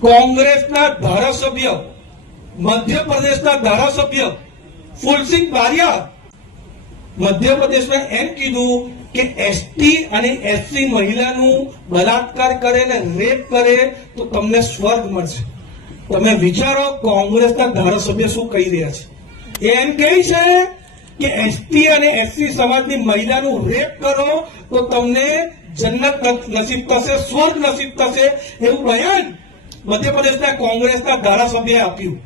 કોંગ્રેસના ધારાસભ્ય, મધ્યપ્રદેશના ધારાસભ્ય ફુલસિંહ બારિયા મધ્યપ્રદેશમાં એમ કીધું કે એસટી અને એસસી મહિલાનું બલાત્કાર કરે ને રેપ કરે તો તમને સ્વર્ગ મળશે. તમે વિચારો કોંગ્રેસના ધારાસભ્ય શું કહી રહ્યા છે. એમ કહે છે કે એસટી અને એસસી સમાજની મહિલાનું રેપ કરો તો તમને જન્નત નસીબ થશે, સ્વર્ગ નસીબ થશે, એવું બયાન મધ્યપ્રદેશના કોંગ્રેસના ધારાસભ્યએ આપ્યું.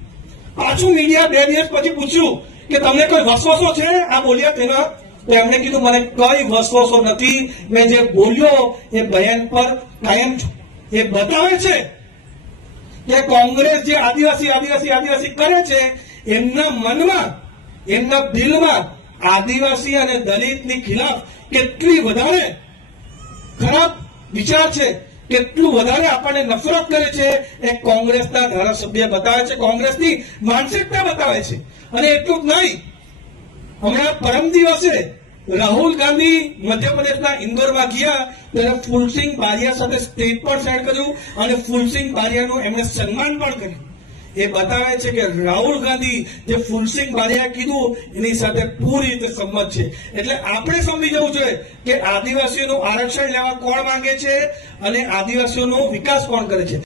પાછું મીડિયા 2 દિવસ પછી પૂછ્યું કે તમને કોઈ વસવસો છે આ બોલ્યા તેના? તો એમણે કીધું મને કઈ વસવસો નથી, મેં જે બોલ્યો એ બયાન પર કાયમ છું. એ બતાવે છે કે કોંગ્રેસ જે આદિવાસી કરે છે એમના મનમાં, એમના દિલમાં આદિવાસી અને દલિતની ખિલાફ કેટલી વધારે ખરાબ વિચાર છે, કેટલું વધારે આપણને નફરત કરે છે એ કોંગ્રેસના ધારાસભ્ય બતાવે છે, કોંગ્રેસની માનસિકતા બતાવે છે. અને એટલું જ નહીં, હમણાં પરમ દિવસે રાહુલ ગાંધી મધ્યપ્રદેશના ઇન્દોરમાં ગયા ત્યારે ફુલસિંહ બારિયા સાથે સ્ટેજ પર સેટ કર્યું અને ફુલસિંહ બારિયાનું એમણે સન્માન પણ કર્યું. એ બતાવે છે કે રાહુલ ગાંધી જે ફુલસિંહ બારિયા કીધું એની સાથે પૂરી રીતે સંમત છે. એટલે આપણે સમજી જવું જોઈએ કે આદિવાસીઓનું આરક્ષણ લેવા કોણ માંગે છે અને આદિવાસીઓનો વિકાસ કોણ કરે છે.